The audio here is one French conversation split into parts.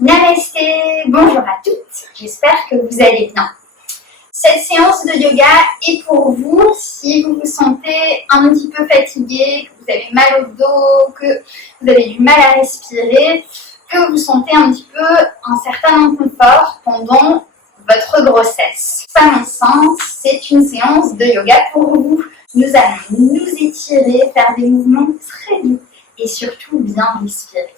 Namasté, bonjour à toutes, j'espère que vous allez bien. Cette séance de yoga est pour vous si vous vous sentez un petit peu fatigué, que vous avez mal au dos, que vous avez du mal à respirer, que vous sentez un petit peu un certain inconfort pendant votre grossesse. À mon sens, c'est une séance de yoga pour vous. Nous allons nous étirer, faire des mouvements très doux et surtout bien respirer.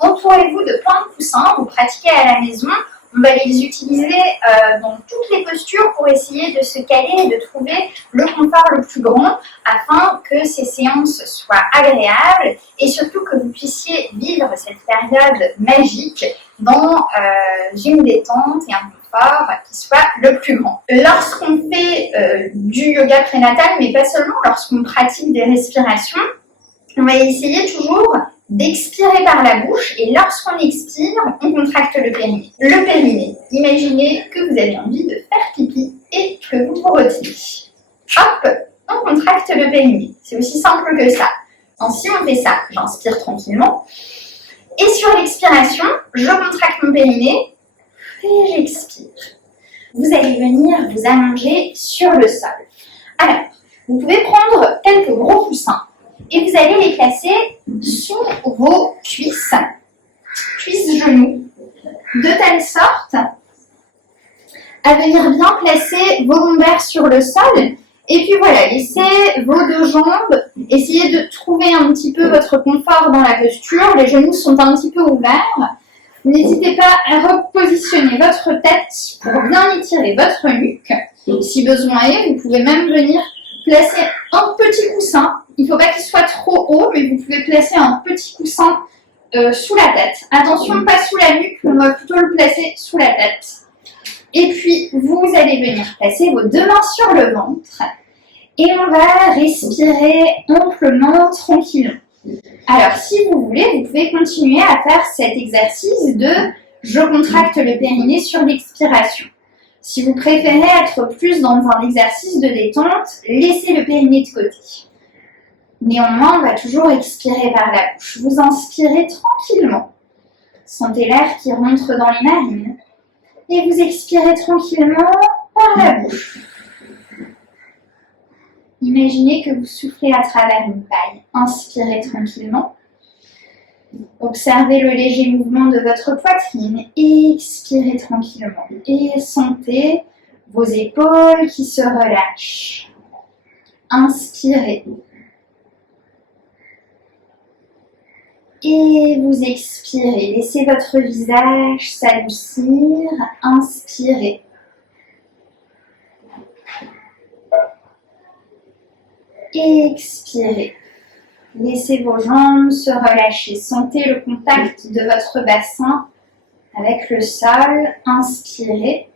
Entourez-vous de plein de coussins, vous pratiquez à la maison. On va les utiliser dans toutes les postures pour essayer de se caler et de trouver le confort le plus grand afin que ces séances soient agréables et surtout que vous puissiez vivre cette période magique dans une détente et un confort qui soit le plus grand. Lorsqu'on fait du yoga prénatal, mais pas seulement, lorsqu'on pratique des respirations, on va essayer toujours d'expirer par la bouche et lorsqu'on expire, on contracte le périnée. Le périnée, imaginez que vous avez envie de faire pipi et que vous vous retirez. Hop, on contracte le périnée. C'est aussi simple que ça. Donc, si on fait ça, j'inspire tranquillement. Et sur l'expiration, je contracte mon périnée et j'expire. Vous allez venir vous allonger sur le sol. Alors, vous pouvez prendre quelques gros coussins et vous allez les placer sous vos cuisses genoux, de telle sorte à venir bien placer vos lombaires sur le sol. Et puis voilà, laissez vos deux jambes, essayez de trouver un petit peu votre confort dans la posture. Les genoux sont un petit peu ouverts. N'hésitez pas à repositionner votre tête pour bien étirer votre nuque. Si besoin est, vous pouvez même venir placer un petit coussin. Il ne faut pas qu'il soit trop haut, mais vous pouvez placer un petit coussin sous la tête. Attention, pas sous la nuque, on va plutôt le placer sous la tête. Et puis, vous allez venir placer vos deux mains sur le ventre. Et on va respirer amplement, tranquillement. Alors, si vous voulez, vous pouvez continuer à faire cet exercice de « je contracte le périnée » sur l'expiration. Si vous préférez être plus dans un exercice de détente, laissez le périnée de côté. Néanmoins, on va toujours expirer par la bouche. Vous inspirez tranquillement. Sentez l'air qui rentre dans les narines. Et vous expirez tranquillement par la bouche. Imaginez que vous soufflez à travers une paille. Inspirez tranquillement. Observez le léger mouvement de votre poitrine. Expirez tranquillement. Et sentez vos épaules qui se relâchent. Inspirez. Et vous expirez. Laissez votre visage s'adoucir. Inspirez. Expirez. Laissez vos jambes se relâcher. Sentez le contact de votre bassin avec le sol. Inspirez.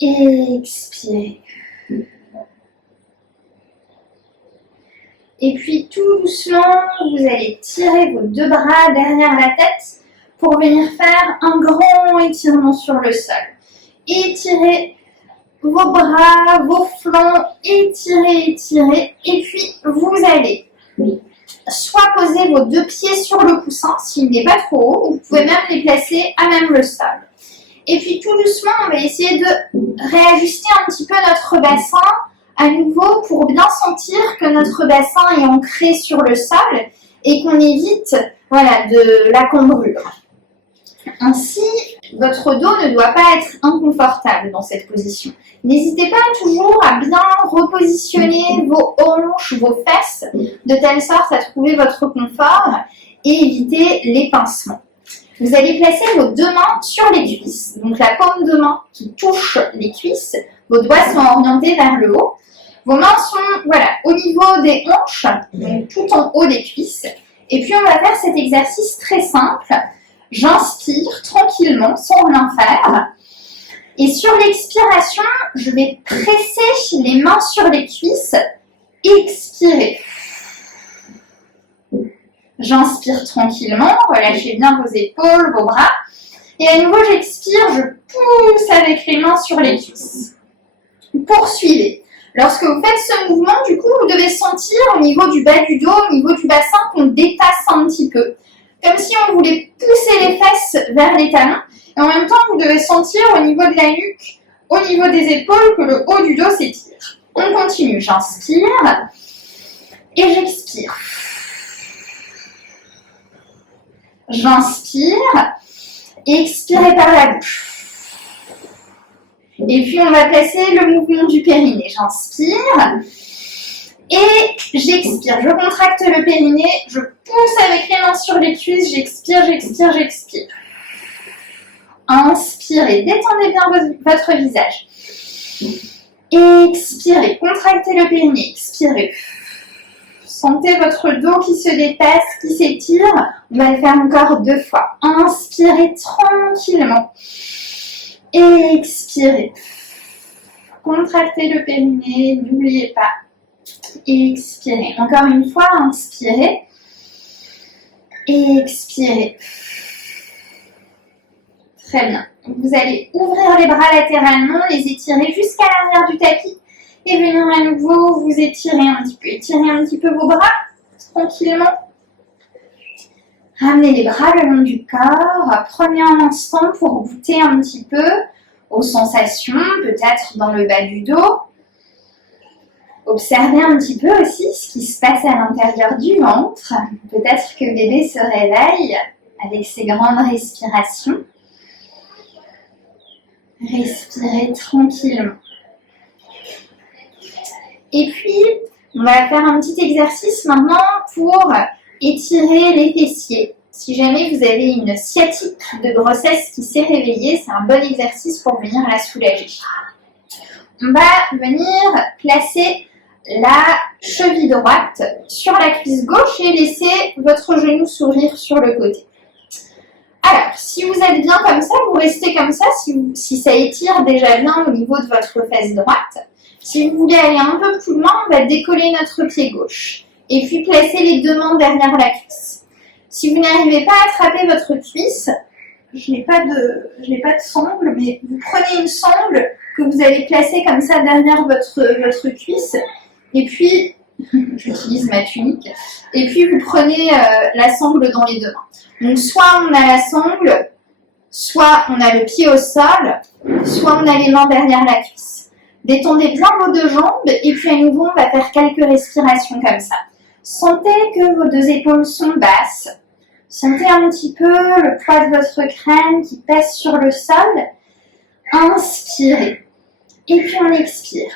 Expirez. Et puis tout doucement, vous allez tirer vos deux bras derrière la tête pour venir faire un grand étirement sur le sol. Étirez vos bras, vos flancs, étirez, étirez. Et puis vous allez soit poser vos deux pieds sur le coussin s'il n'est pas trop haut, vous pouvez même les placer à même le sol. Et puis tout doucement, on va essayer de réajuster un petit peu notre bassin à nouveau pour bien sentir que notre bassin est ancré sur le sol et qu'on évite de la cambrure. Ainsi, votre dos ne doit pas être inconfortable dans cette position. N'hésitez pas toujours à bien repositionner vos hanches, vos fesses, de telle sorte à trouver votre confort et éviter les pincements. Vous allez placer vos deux mains sur les cuisses. Donc la paume de main qui touche les cuisses, vos doigts sont orientés vers le haut. Vos mains sont au niveau des hanches, donc tout en haut des cuisses. Et puis on va faire cet exercice très simple. J'inspire tranquillement, sans rien faire. Et sur l'expiration, je vais presser les mains sur les cuisses. Expirer. J'inspire tranquillement, relâchez bien vos épaules, vos bras. Et à nouveau, j'expire, je pousse avec les mains sur les cuisses. Poursuivez. Lorsque vous faites ce mouvement, du coup, vous devez sentir au niveau du bas du dos, au niveau du bassin, qu'on détasse un petit peu. Comme si on voulait pousser les fesses vers les talons. Et en même temps, vous devez sentir au niveau de la nuque, au niveau des épaules, que le haut du dos s'étire. On continue. J'inspire et j'expire. J'inspire et expirez par la bouche. Et puis, on va placer le mouvement du périnée. J'inspire et j'expire. Je contracte le périnée, je pousse avec les mains sur les cuisses, j'expire, j'expire, j'expire. Inspirez, détendez bien votre visage. Expirez, contractez le périnée, expirez. Sentez votre dos qui se dépasse, qui s'étire. On va le faire encore 2 fois. Inspirez tranquillement. Expirez. Contractez le périnée, n'oubliez pas. Expirez. Encore une fois, inspirez. Expirez. Très bien. Vous allez ouvrir les bras latéralement, les étirer jusqu'à l'arrière du tapis et venir à nouveau vous étirer un petit peu. Étirez un petit peu vos bras tranquillement. Ramenez les bras le long du corps. Prenez un instant pour goûter un petit peu aux sensations, peut-être dans le bas du dos. Observez un petit peu aussi ce qui se passe à l'intérieur du ventre. Peut-être que bébé se réveille avec ses grandes respirations. Respirez tranquillement. Et puis, on va faire un petit exercice maintenant pour étirer les fessiers. Si jamais vous avez une sciatique de grossesse qui s'est réveillée, c'est un bon exercice pour venir la soulager. On va venir placer la cheville droite sur la cuisse gauche et laisser votre genou s'ouvrir sur le côté. Alors, si vous êtes bien comme ça, vous restez comme ça, si ça étire déjà bien au niveau de votre fesse droite. Si vous voulez aller un peu plus loin, on va décoller notre pied gauche. Et puis placer les 2 mains derrière la cuisse. Si vous n'arrivez pas à attraper votre cuisse, je n'ai pas de sangle, mais vous prenez une sangle que vous allez placer comme ça derrière votre cuisse. Et puis, j'utilise ma tunique. Et puis vous prenez la sangle dans les 2 mains. Donc soit on a la sangle, soit on a le pied au sol, soit on a les mains derrière la cuisse. Détendez bien vos 2 jambes et puis à nouveau on va faire quelques respirations comme ça. Sentez que vos 2 épaules sont basses. Sentez un petit peu le poids de votre crâne qui pèse sur le sol. Inspirez. Et puis on expire.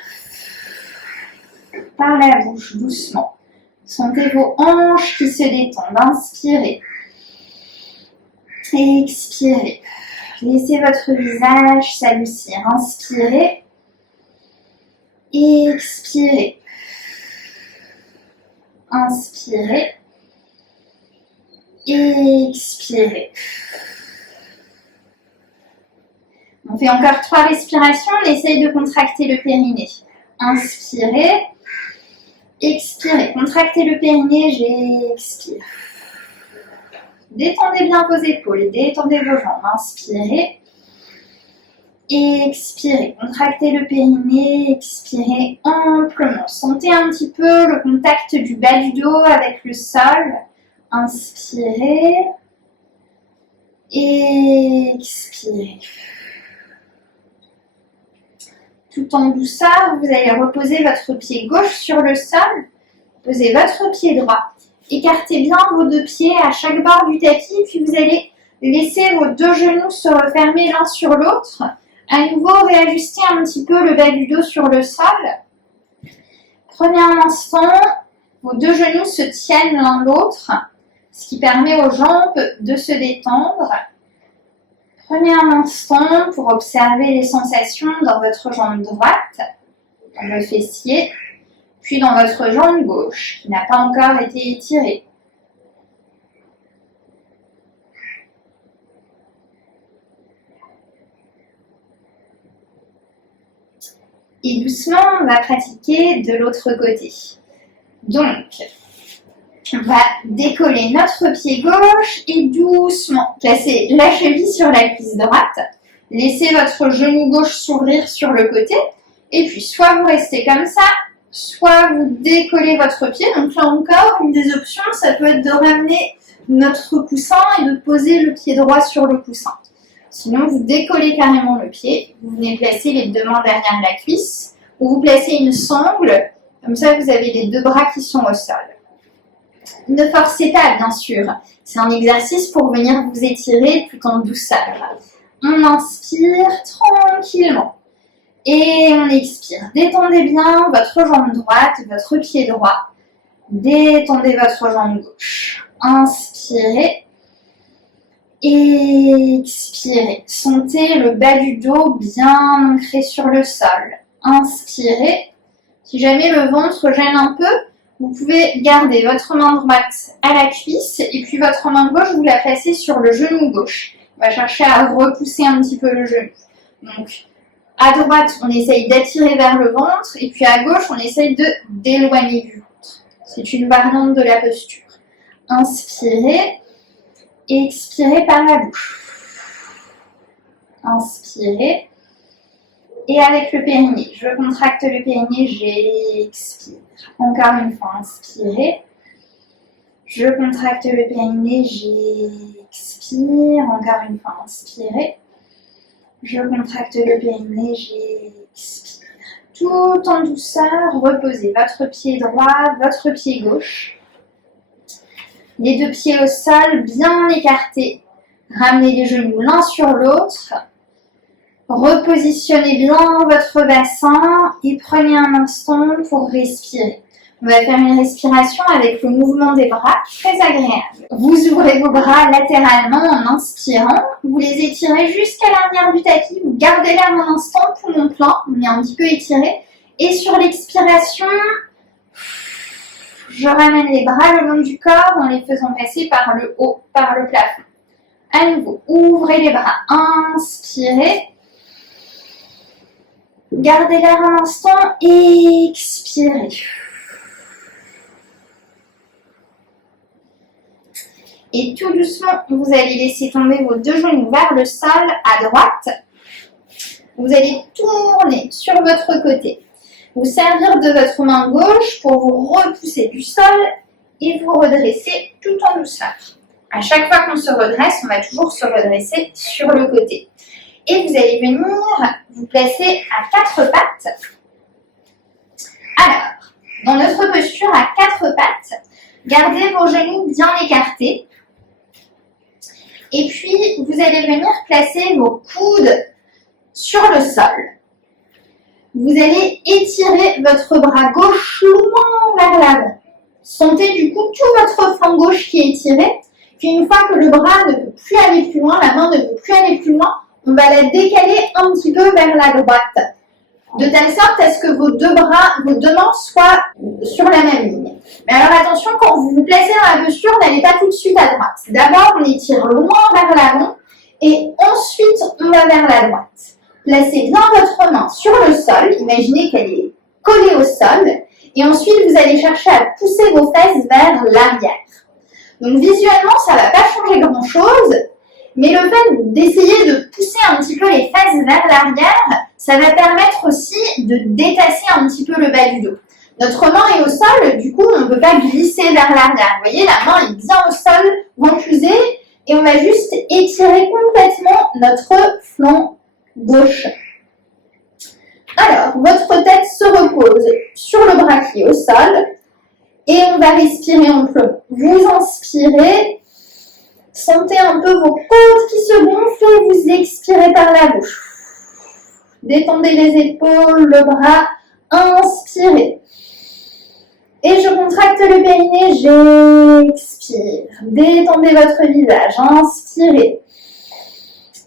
Par la bouche, doucement. Sentez vos hanches qui se détendent. Inspirez. Expirez. Laissez votre visage s'adoucir. Inspirez. Expirez. Inspirez. Expirez. On fait encore 3 respirations. On essaye de contracter le périnée. Inspirez. Expirez. Contractez le périnée. J'expire. Détendez bien vos épaules. Détendez vos jambes. Inspirez. Expirez. Contractez le périnée. Expirez amplement. Sentez un petit peu le contact du bas du dos avec le sol. Inspirez. Expirez. Tout en douceur, vous allez reposer votre pied gauche sur le sol. Posez votre pied droit. Écartez bien vos 2 pieds à chaque bord du tapis. Puis vous allez laisser vos 2 genoux se refermer l'un sur l'autre. À nouveau, réajustez un petit peu le bas du dos sur le sol. Prenez un instant. Vos 2 genoux se tiennent l'un l'autre, ce qui permet aux jambes de se détendre. Prenez un instant pour observer les sensations dans votre jambe droite, dans le fessier, puis dans votre jambe gauche, qui n'a pas encore été étirée. Et doucement, on va pratiquer de l'autre côté. Donc, on va décoller notre pied gauche et doucement placer la cheville sur la cuisse droite. Laissez votre genou gauche s'ouvrir sur le côté Et puis, soit vous restez comme ça, soit vous décollez votre pied. Donc là encore, une des options, ça peut être de ramener notre coussin et de poser le pied droit sur le coussin. Sinon, vous décollez carrément le pied. Vous venez placer les deux mains derrière la cuisse. Ou vous placez une sangle. Comme ça, vous avez les deux bras qui sont au sol. Ne forcez pas, bien sûr. C'est un exercice pour venir vous étirer tout en douceur. On inspire tranquillement. Et on expire. Détendez bien votre jambe droite, votre pied droit. Détendez votre jambe gauche. Inspirez. Expirez. Sentez le bas du dos bien ancré sur le sol. Inspirez. Si jamais le ventre gêne un peu, vous pouvez garder votre main droite à la cuisse et puis votre main gauche, vous la placez sur le genou gauche. On va chercher à repousser un petit peu le genou. Donc, à droite, on essaye d'attirer vers le ventre et puis à gauche, on essaye d'éloigner du ventre. C'est une variante de la posture. Inspirez et expirez par la bouche. Inspirez. Et avec le périnée, je contracte le périnée, j'expire. Encore une fois, inspirez. Je contracte le périnée, j'expire. Encore une fois, inspirez. Je contracte le périnée, j'expire. Tout en douceur, reposez votre pied droit, votre pied gauche. Les deux pieds au sol, bien écartés. Ramenez les genoux l'un sur l'autre. Repositionnez bien votre bassin et prenez un instant pour respirer. On va faire une respiration avec le mouvement des bras, très agréable. Vous ouvrez vos bras latéralement en inspirant. Vous les étirez jusqu'à l'arrière du tapis. Vous gardez l'air un instant, poumon plein. On est un petit peu étiré. Et sur l'expiration, je ramène les bras le long du corps en les faisant passer par le haut, par le plafond. À nouveau, ouvrez les bras. Inspirez. Gardez l'air un instant et expirez. Et tout doucement, vous allez laisser tomber vos deux genoux vers le sol à droite. Vous allez tourner sur votre côté. Vous servir de votre main gauche pour vous repousser du sol et vous redresser tout en douceur. À chaque fois qu'on se redresse, on va toujours se redresser sur le côté. Et vous allez venir vous placer à quatre pattes. Alors, dans notre posture à quatre pattes, gardez vos genoux bien écartés. Et puis, vous allez venir placer vos coudes sur le sol. Vous allez étirer votre bras gauche loin vers l'avant. Sentez du coup tout votre flanc gauche qui est étiré. Puis une fois que le bras ne peut plus aller plus loin, la main ne peut plus aller plus loin, on va la décaler un petit peu vers la droite. De telle sorte à ce que vos deux mains soient sur la même ligne. Mais alors attention, quand vous vous placez dans la posture, n'allez pas tout de suite à droite. D'abord, on étire loin vers l'avant et ensuite, on va vers la droite. Placez bien votre main sur le sol, imaginez qu'elle est collée au sol, et ensuite, vous allez chercher à pousser vos fesses vers l'arrière. Donc visuellement, ça ne va pas changer grand-chose, mais le fait d'essayer de pousser un petit peu les fesses vers l'arrière, ça va permettre aussi de détasser un petit peu le bas du dos. Notre main est au sol, du coup, on ne peut pas glisser vers l'arrière. Vous voyez, la main est bien au sol, ventousée, et on va juste étirer complètement notre flanc gauche. Alors, votre tête se repose sur le bras qui est au sol, et on va respirer amplement. Vous inspirez, sentez un peu vos côtes qui se gonflent et vous expirez par la bouche. Détendez les épaules, le bras, inspirez. Et je contracte le périnée, j'expire. Détendez votre visage, inspirez.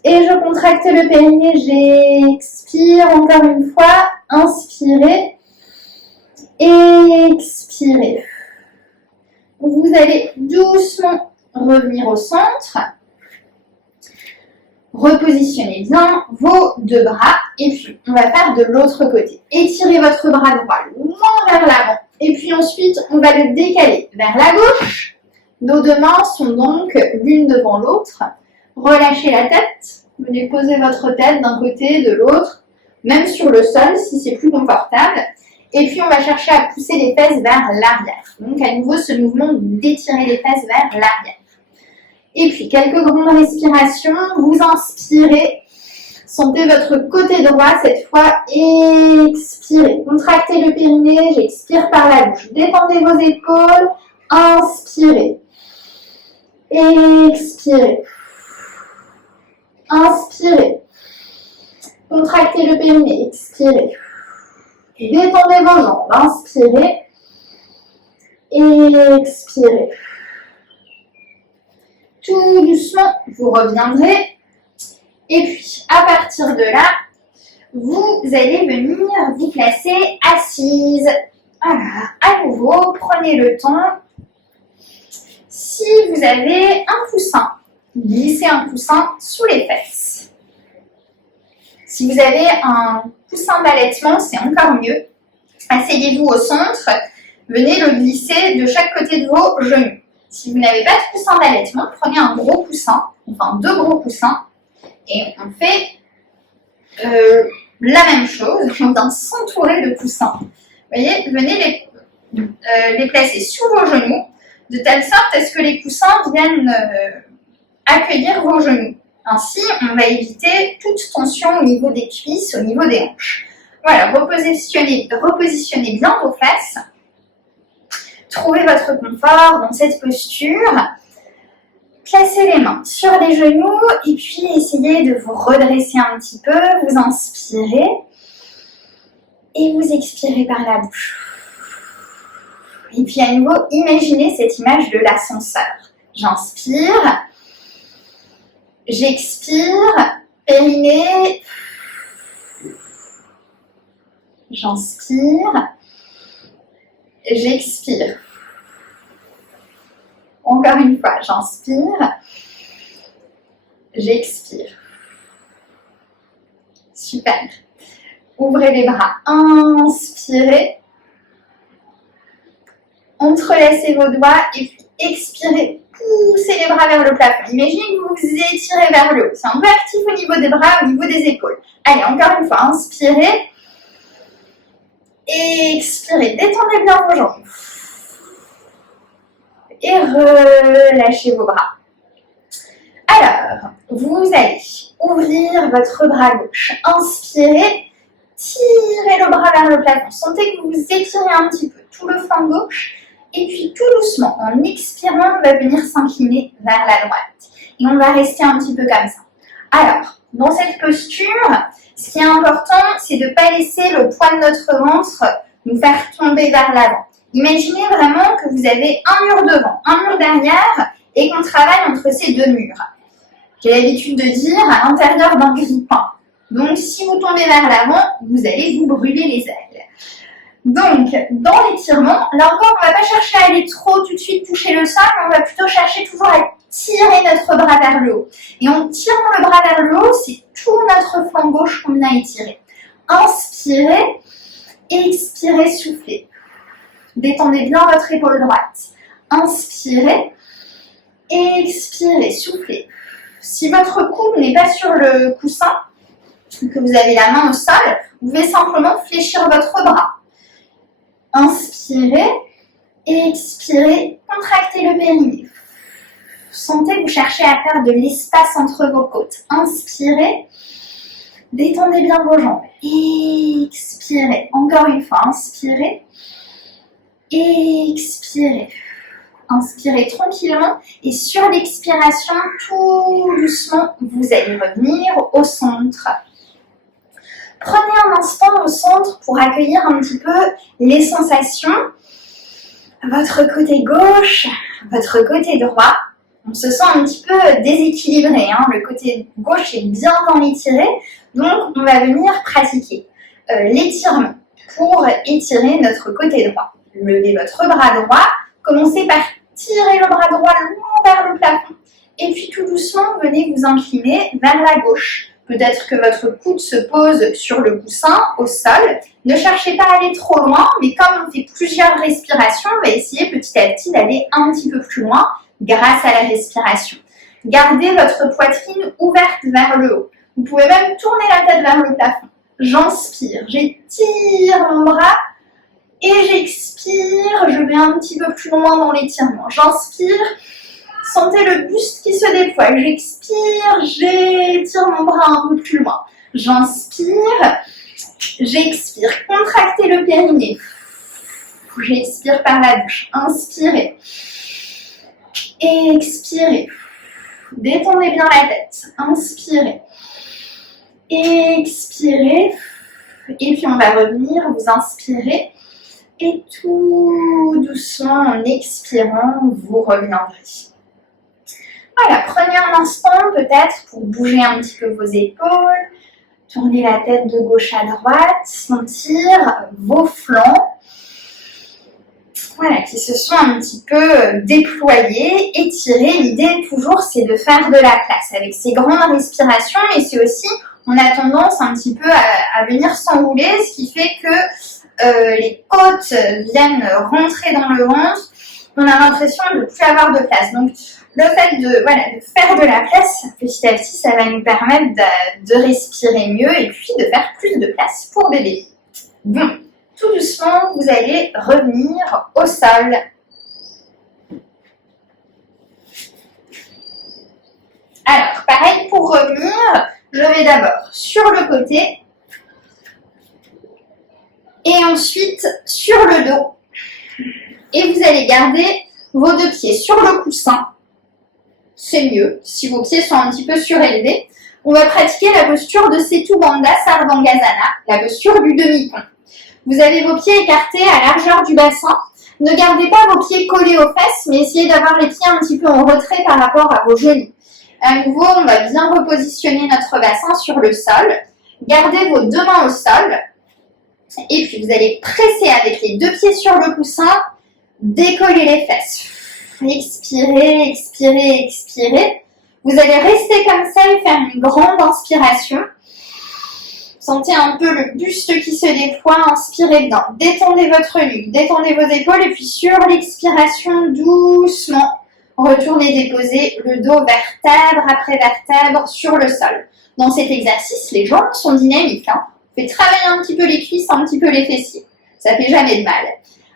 Et je contracte le périnée, j'expire. Encore une fois, inspirez. Expirez. Vous allez doucement revenir au centre. Repositionnez bien vos deux bras et puis on va faire de l'autre côté. Étirez votre bras droit loin vers l'avant et puis ensuite on va le décaler vers la gauche. Nos deux mains sont donc l'une devant l'autre. Relâchez la tête, venez poser votre tête d'un côté, de l'autre. même sur le sol si c'est plus confortable. Et puis on va chercher à pousser les fesses vers l'arrière. Donc à nouveau ce mouvement d'étirer les fesses vers l'arrière. Et puis quelques grandes respirations, vous inspirez, sentez votre côté droit cette fois, expirez, contractez le périnée, j'expire par la bouche, détendez vos épaules, inspirez, expirez, inspirez, contractez le périnée, expirez, détendez vos jambes, inspirez, expirez. Tout doucement, vous reviendrez. Et puis, à partir de là, vous allez venir vous placer assise. Voilà, à nouveau, prenez le temps. Si vous avez un coussin, glissez un coussin sous les fesses. Si vous avez un coussin d'allaitement, c'est encore mieux. Asseyez-vous au centre, venez le glisser de chaque côté de vos genoux. Si vous n'avez pas de coussin d'allaitement, prenez un gros coussin, enfin 2 gros coussins, et on fait la même chose, on vient s'entourer de coussins. Vous voyez, venez les placer sous vos genoux, de telle sorte à ce que les coussins viennent accueillir vos genoux. Ainsi, on va éviter toute tension au niveau des cuisses, au niveau des hanches. Voilà, repositionnez bien vos fesses. Trouvez votre confort dans cette posture. Placez les mains sur les genoux et puis essayez de vous redresser un petit peu. Vous inspirez et vous expirez par la bouche. Et puis à nouveau, imaginez cette image de l'ascenseur. J'inspire, j'expire, périnée. J'inspire, j'expire. Encore une fois, j'inspire, j'expire. Super. Ouvrez les bras, inspirez. Entrelacez vos doigts et puis expirez. Poussez les bras vers le plafond. Imaginez que vous vous étirez vers le haut. C'est un peu actif au niveau des bras, au niveau des épaules. Allez, encore une fois, inspirez. Expirez, détendez bien vos jambes. Et relâchez vos bras. Alors, vous allez ouvrir votre bras gauche. Inspirez, tirez le bras vers le plafond. Sentez que vous étirez un petit peu tout le flanc gauche. Et puis tout doucement, en expirant, on va venir s'incliner vers la droite. Et on va rester un petit peu comme ça. Alors, dans cette posture, ce qui est important, c'est de ne pas laisser le poids de notre ventre nous faire tomber vers l'avant. Imaginez vraiment que vous avez un mur devant, un mur derrière et qu'on travaille entre ces deux murs. J'ai l'habitude de dire à l'intérieur d'un grille-pain. Donc, si vous tombez vers l'avant, vous allez vous brûler les ailes. Donc, dans l'étirement, là encore, on ne va pas chercher à aller trop tout de suite toucher le sol, mais on va plutôt chercher toujours à tirer notre bras vers le haut. Et en tirant le bras vers le haut, c'est tout notre flanc gauche qu'on a étiré. Inspirez, expirez, soufflez. Détendez bien votre épaule droite. Inspirez, expirez, soufflez. Si votre coude n'est pas sur le coussin, que vous avez la main au sol, vous pouvez simplement fléchir votre bras. Inspirez, expirez, contractez le périnée. Sentez que vous cherchez à faire de l'espace entre vos côtes. Inspirez, détendez bien vos jambes. Expirez, encore une fois, inspirez, expirez. Inspirez tranquillement et sur l'expiration, tout doucement, vous allez revenir au centre. Prenez un instant au centre pour accueillir un petit peu les sensations. Votre côté gauche, votre côté droit. On se sent un petit peu déséquilibré. Le côté gauche est bien étiré. Donc, on va venir pratiquer l'étirement pour étirer notre côté droit. Levez votre bras droit. Commencez par tirer le bras droit loin vers le plafond. Et puis, tout doucement, venez vous incliner vers la gauche. Peut-être que votre coude se pose sur le coussin, au sol. Ne cherchez pas à aller trop loin, mais comme on fait plusieurs respirations, on va essayer petit à petit d'aller un petit peu plus loin grâce à la respiration. Gardez votre poitrine ouverte vers le haut. Vous pouvez même tourner la tête vers le plafond. J'inspire, j'étire mon bras et j'expire. Je vais un petit peu plus loin dans l'étirement. J'inspire, sentez le buste qui se déploie. J'expire, j'étire mon bras un peu plus loin. J'inspire, j'expire. Contractez le périnée. J'expire par la bouche. Inspirez. Expirez. Détendez bien la tête. Inspirez. Expirez. Et puis on va revenir. Vous inspirez. Et tout doucement, en expirant, vous reviendrez. Voilà, prenez un instant peut-être pour bouger un petit peu vos épaules. Tournez la tête de gauche à droite. Sentir vos flancs. Voilà, qui se sont un petit peu déployés, étirés. L'idée, toujours, c'est de faire de la place avec ces grandes respirations. Et c'est aussi, on a tendance un petit peu à venir s'enrouler, ce qui fait que les côtes viennent rentrer dans le ventre. On a l'impression de ne plus avoir de place. Donc, le fait de faire de la place, petit à petit, ça va nous permettre de respirer mieux et puis de faire plus de place pour bébé. Bon. Tout doucement, vous allez revenir au sol. Alors, pareil, pour revenir, je vais d'abord sur le côté et ensuite sur le dos. Et vous allez garder vos deux pieds sur le coussin. C'est mieux si vos pieds sont un petit peu surélevés. On va pratiquer la posture de Setu Bandha Sarvangasana, la posture du demi-pont. Vous avez vos pieds écartés à largeur du bassin. Ne gardez pas vos pieds collés aux fesses, mais essayez d'avoir les pieds un petit peu en retrait par rapport à vos genoux. À nouveau, on va bien repositionner notre bassin sur le sol. Gardez vos deux mains au sol. Et puis, vous allez presser avec les deux pieds sur le coussin. Décoller les fesses. Expirez, expirez, expirez. Vous allez rester comme ça et faire une grande inspiration. Sentez un peu le buste qui se déploie, inspirez bien, détendez votre nuque, détendez vos épaules et puis sur l'expiration, doucement, retournez déposer le dos vertèbre après vertèbre sur le sol. Dans cet exercice, les jambes sont dynamiques. Vous faites travailler un petit peu les cuisses, un petit peu les fessiers. Ça fait jamais de mal.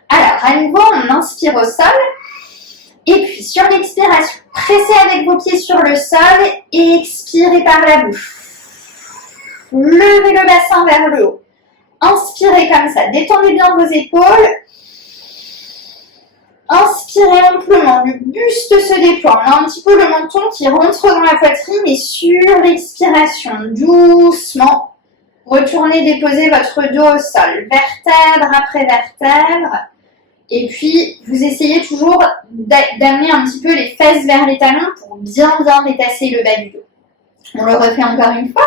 Alors, à nouveau, on inspire au sol. Et puis, sur l'expiration, pressez avec vos pieds sur le sol et expirez par la bouche. Levez le bassin vers le haut. Inspirez comme ça. Détendez bien vos épaules. Inspirez amplement. Le buste se déploie. On a un petit peu le menton qui rentre dans la poitrine et sur l'expiration, doucement, retournez déposer votre dos au sol. Vertèbre après vertèbre. Et puis, vous essayez toujours d'amener un petit peu les fesses vers les talons pour bien détasser le bas du dos. On le refait encore une fois.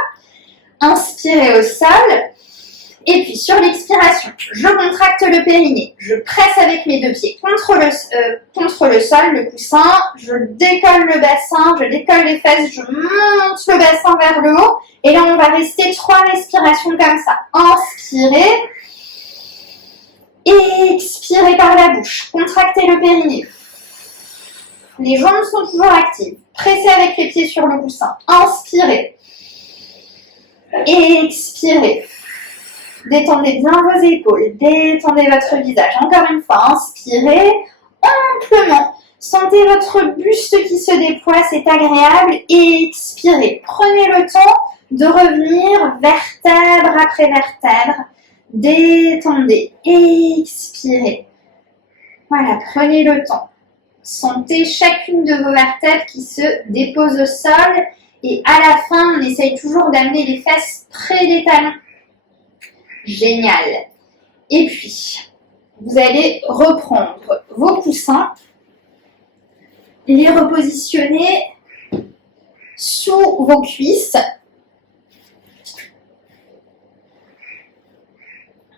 Inspirez au sol. Et puis, sur l'expiration, je contracte le périnée. Je presse avec mes deux pieds contre le sol, le coussin. Je décolle le bassin, je décolle les fesses, je monte le bassin vers le haut. Et là, on va rester 3 respirations comme ça. Inspirez. Et expirez par la bouche. Contractez le périnée. Les jambes sont toujours actives. Pressez avec les pieds sur le coussin. Inspirez. Et expirez. Détendez bien vos épaules. Détendez votre visage. Encore une fois, inspirez amplement. Sentez votre buste qui se déploie, c'est agréable. Et expirez. Prenez le temps de revenir vertèbre après vertèbre. Détendez, expirez. Voilà, prenez le temps. Sentez chacune de vos vertèbres qui se déposent au sol. Et à la fin, on essaye toujours d'amener les fesses près des talons. Génial. Et puis, vous allez reprendre vos coussins, les repositionner sous vos cuisses.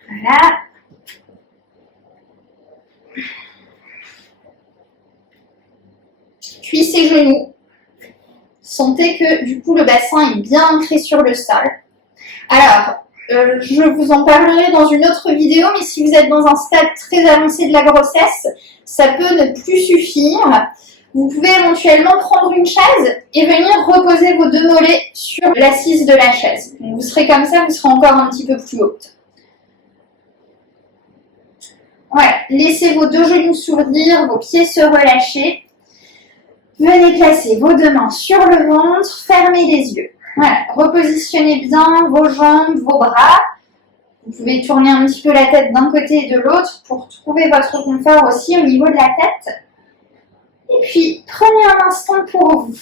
Voilà. Cuisses et genoux. Sentez que du coup le bassin est bien ancré sur le sol. Alors, je vous en parlerai dans une autre vidéo, mais si vous êtes dans un stade très avancé de la grossesse, ça peut ne plus suffire. Vous pouvez éventuellement prendre une chaise et venir reposer vos deux mollets sur l'assise de la chaise. Donc, vous serez comme ça, vous serez encore un petit peu plus haute. Voilà, laissez vos deux genoux s'ouvrir, vos pieds se relâcher. Venez placer vos deux mains sur le ventre, fermez les yeux. Voilà, repositionnez bien vos jambes, vos bras. Vous pouvez tourner un petit peu la tête d'un côté et de l'autre pour trouver votre confort aussi au niveau de la tête. Et puis, prenez un instant pour vous.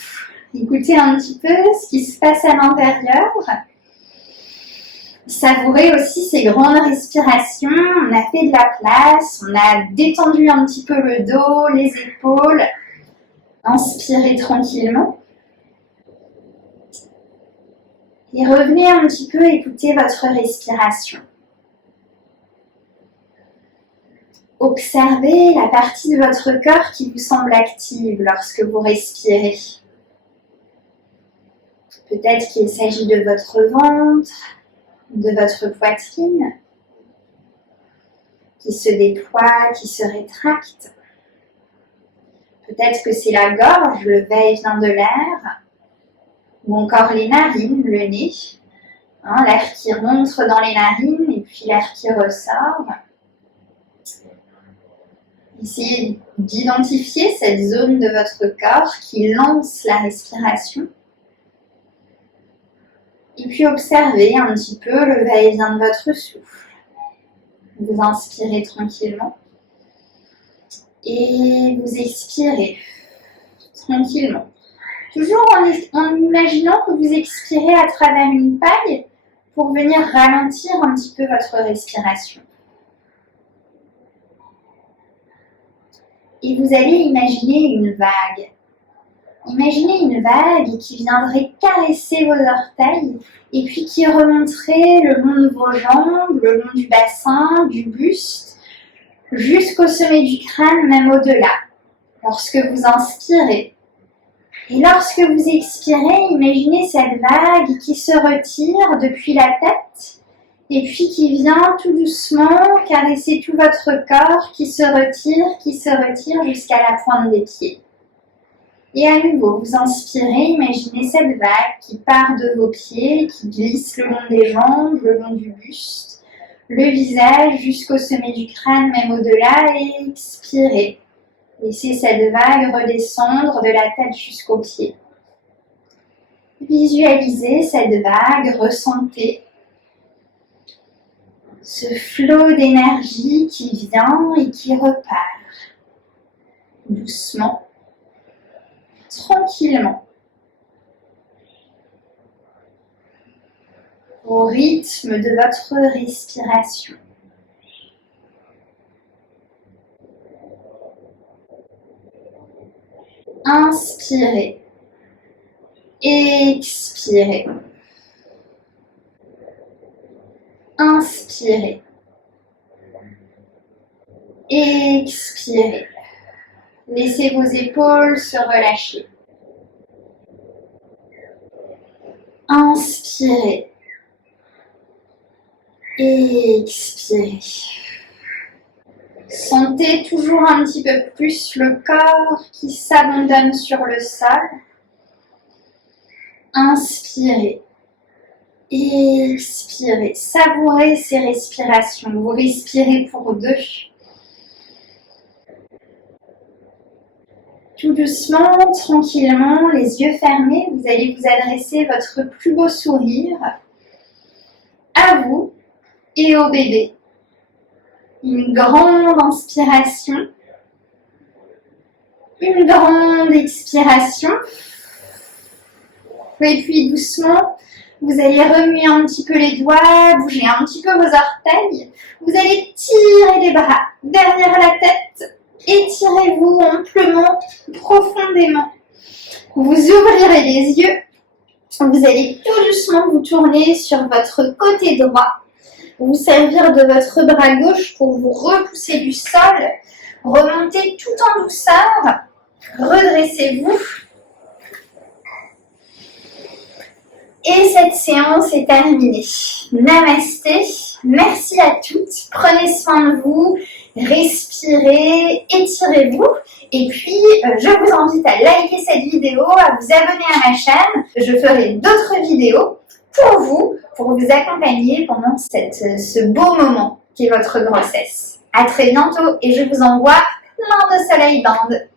Écoutez un petit peu ce qui se passe à l'intérieur. Savourez aussi ces grandes respirations. On a fait de la place, on a détendu un petit peu le dos, les épaules. Inspirez tranquillement. Et revenez un petit peu écouter votre respiration. Observez la partie de votre corps qui vous semble active lorsque vous respirez. Peut-être qu'il s'agit de votre ventre, de votre poitrine, qui se déploie, qui se rétracte. Peut-être que c'est la gorge, le va-et-vient de l'air, ou encore les narines, le nez. L'air qui rentre dans les narines et puis l'air qui ressort. Essayez d'identifier cette zone de votre corps qui lance la respiration. Et puis observez un petit peu le va-et-vient de votre souffle. Vous inspirez tranquillement. Et vous expirez tranquillement. Toujours en imaginant que vous expirez à travers une paille pour venir ralentir un petit peu votre respiration. Et vous allez imaginer une vague. Imaginez une vague qui viendrait caresser vos orteils et puis qui remonterait le long de vos jambes, le long du bassin, du buste, jusqu'au sommet du crâne, même au-delà. Lorsque vous inspirez. Et lorsque vous expirez, imaginez cette vague qui se retire depuis la tête et puis qui vient tout doucement caresser tout votre corps, qui se retire jusqu'à la pointe des pieds. Et à nouveau, vous inspirez, imaginez cette vague qui part de vos pieds, qui glisse le long des jambes, le long du buste, le visage jusqu'au sommet du crâne, même au-delà, et expirez. Laissez cette vague redescendre de la tête jusqu'aux pieds. Visualisez cette vague, ressentez ce flot d'énergie qui vient et qui repart. Doucement, tranquillement. Au rythme de votre respiration. Inspirez, expirez, inspirez, expirez. Laissez vos épaules se relâcher. Inspirez, expirez. Sentez toujours un petit peu plus le corps qui s'abandonne sur le sol. Inspirez, expirez. Savourez ces respirations. Vous respirez pour deux. Tout doucement, tranquillement, les yeux fermés, vous allez vous adresser votre plus beau sourire à vous et au bébé. Une grande inspiration, une grande expiration. Et puis doucement, vous allez remuer un petit peu les doigts, bouger un petit peu vos orteils. Vous allez tirer les bras derrière la tête. Étirez-vous amplement, profondément. Vous ouvrirez les yeux. Vous allez tout doucement vous tourner sur votre côté droit. Vous servir de votre bras gauche pour vous repousser du sol. Remontez tout en douceur. Redressez-vous. Et cette séance est terminée. Namasté. Merci à toutes. Prenez soin de vous respirez, étirez-vous. Et puis, je vous invite à liker cette vidéo, à vous abonner à ma chaîne. Je ferai d'autres vidéos pour vous accompagner pendant ce beau moment qui est votre grossesse. À très bientôt et je vous envoie plein de soleil d'Inde.